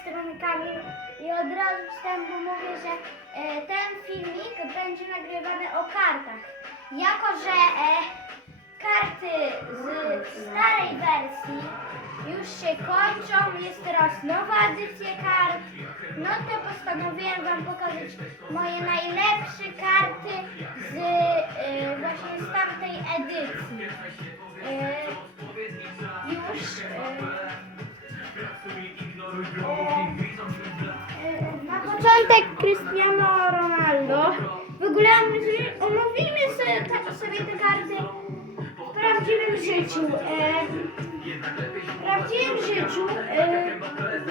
strony Kamil i od razu wstępu mówię, że e, ten filmik będzie nagrywany o kartach. Jako, że e, karty z starej wersji już się kończą, jest teraz nowa edycja kart, no to postanowiłem Wam pokazać moje najlepsze karty z e, właśnie z tamtej edycji. E, życiu. E, w prawdziwym życiu, e,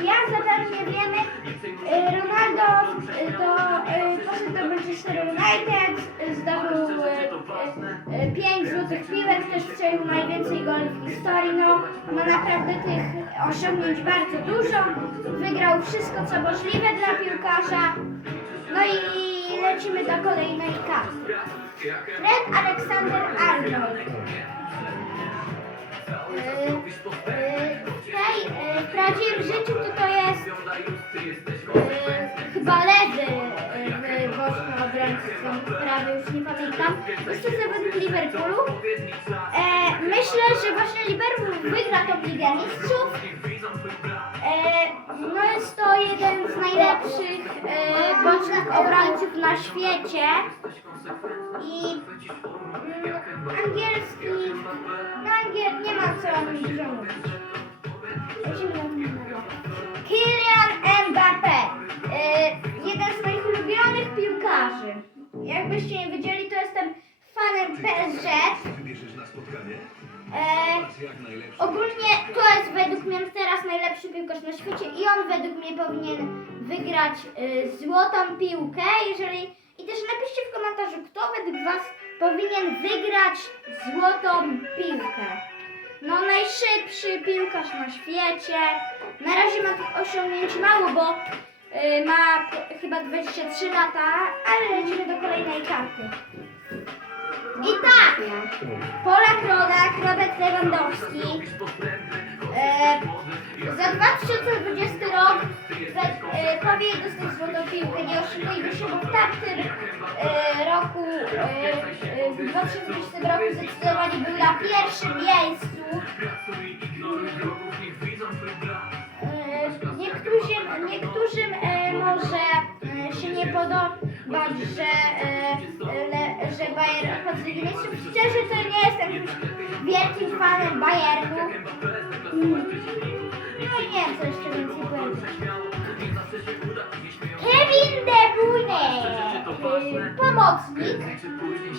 jak zapewne wiemy, e, Ronaldo e, do, e, poszedł do Manchester United, e, zdobył 5 złotych piłek, też strzelił najwięcej goli w historii. No, ma naprawdę tych osiągnięć bardzo dużo. Wygrał wszystko, co możliwe dla piłkarza. No i lecimy do kolejnej karty. Fred Alexander Arnold. Tej e, prawdziwym życiu to to jest e, chyba lewy e, w bocznym obroństwie prawie już nie pamiętam. Jest to zawodnik Liverpoolu. Myślę, że właśnie Liverpool wygra tą Ligę Mistrzów. No jest to jeden z najlepszych bocznych obrońców na świecie. I mm, angielski, no angiel, nie ma co mówić. Do numeru. Kylian Mbappé. E, jeden z moich ulubionych piłkarzy. Jakbyście nie wiedzieli, to jestem fanem PSG. Wybierzesz na spotkanie? E, Masz jak najlepszy. Ogólnie to jest według mnie teraz najlepszy piłkarz na świecie i on według mnie powinien wygrać y, złotą piłkę, jeżeli i też napiszcie w komentarzu, kto według was powinien wygrać złotą piłkę. No najszybszy piłkarz na świecie. Na razie ma tych osiągnięć mało, bo y, ma chyba 23 lata, ale lecimy do kolejnej karty. I tak, Polak Rodak, Robert Lewandowski. E, za 2020 rok we- e, powinien dostać złotą piłkę. Nie oszukujmy się, bo w tamtym e, roku, e, e, w 2020 roku zdecydowanie był na pierwszym miejscu. E, Niektórym, e, może e, się nie podobać, że, e, le, że Bayern chodzi Ligi Mistrzów. Szczerze to nie jestem jakimś wielkim fanem Bayernu. Mm. No i nie wiem, co jeszcze więcej powiedzieć. Pomocnik.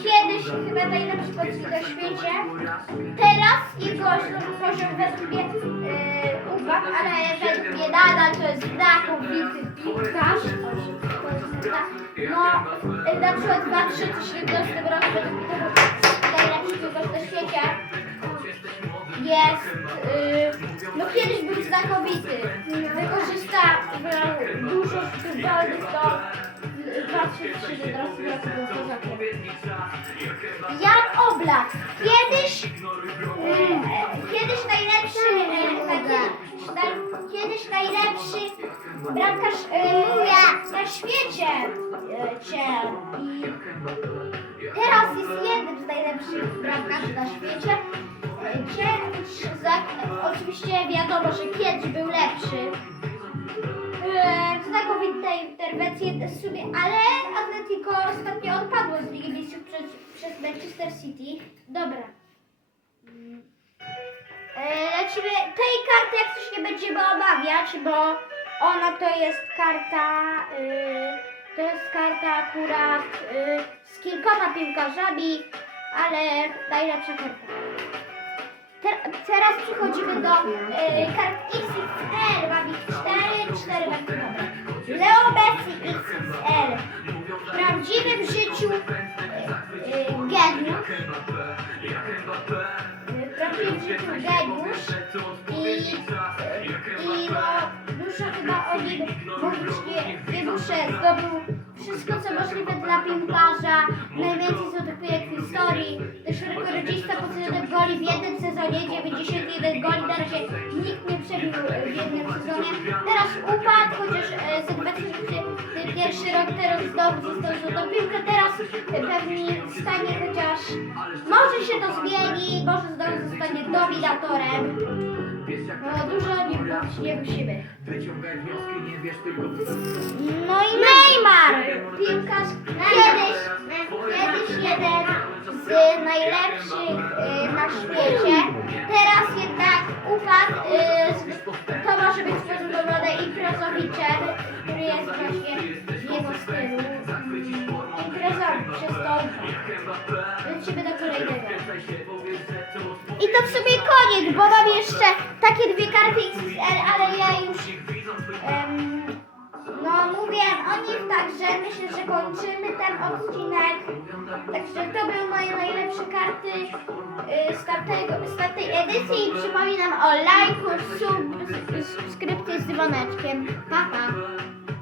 Kiedyś chyba najlepszy pomocnik na świecie. Teraz jego poziom według mnie e, upadł, ale według mnie nadal to jest znakomity piłkarz. No, na przykład w 2017 roku według mnie najlepszy piłkarz na świecie. Jest, y, no kiedyś był znakomity. Wykorzysta dużo zdolnych do 2017 roku był kozakiem. Jan Oblak. Kiedyś, y, kiedyś najlepszy, naj, kiedyś najlepszy bramkarz y, na świecie cię. I teraz jest jednym z najlepszych bramkarzy na świecie. Za, oczywiście wiadomo, że kiedyś był lepszy. E, interwencji w sumie, ale Atletico ostatnio odpadło z Ligi Mistrzów przez, przez Manchester City. Dobra. Mm. E, Lecimy. Tej karty jak coś nie będziemy omawiać, bo ona to jest karta. y, to jest karta akurat y, z kilkoma piłkarzami, ale najlepsza karta. Te, teraz przechodzimy do y, kart XXL. Mam ich 4, 4 bardzo dobre. Leo Messi XXL. W prawdziwym życiu geniusz. W prawdziwym życiu geniusz. I, i no, dużo chyba o nim mówić nie, nie muszę. Zdobył wszystko, co możliwe dla piłkarza. Najwięcej złotych w historii. Też rekordzista względem goli w jednym sezonie. 91 goli. Na razie nikt nie przebił w jednym sezonie. Teraz upadł, chociaż e, za 2001 rok teraz zdobył został złotą piłkę. Teraz pewnie stanie chociaż... Może się to zmieni, może znowu zostanie dominatorem. No dużo nie, nie musimy. Wyciągaj wnioski, nie wiesz tylko Lecimy do kolejnego. I to w sumie koniec, bo mam jeszcze takie dwie karty XXL, ale ja już em, no mówię o nich także myślę, że kończymy ten odcinek. Także to były moje najlepsze karty y, z, tamtego, z tamtej edycji przypominam o lajku, sub, z dzwoneczkiem. Pa, pa.